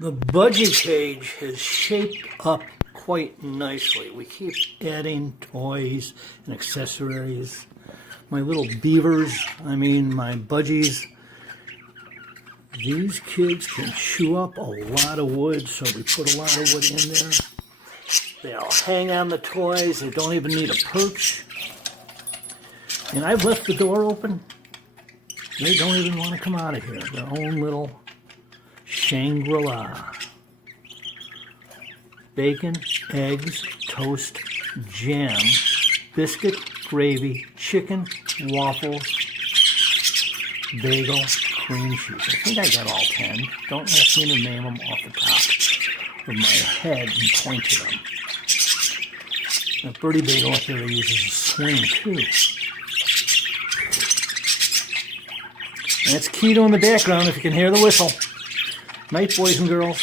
The budgie cage has shaped up quite nicely. We keep adding toys and accessories. My little beavers, my budgies. These kids can chew up a lot of wood, so we put a lot of wood in there. They'll hang on the toys. They don't even need a perch. And I've left the door open. They don't even want to come out of here. Their own little Shangri-La. Bacon, eggs, toast, jam, biscuit, gravy, chicken, waffles, bagel, cream cheese. I think I got all 10. Don't ask me to name them off the top of my head and point to them. That birdie bagel up there uses a swing too. And that's Keto in the background if you can hear the whistle. Night, boys and girls.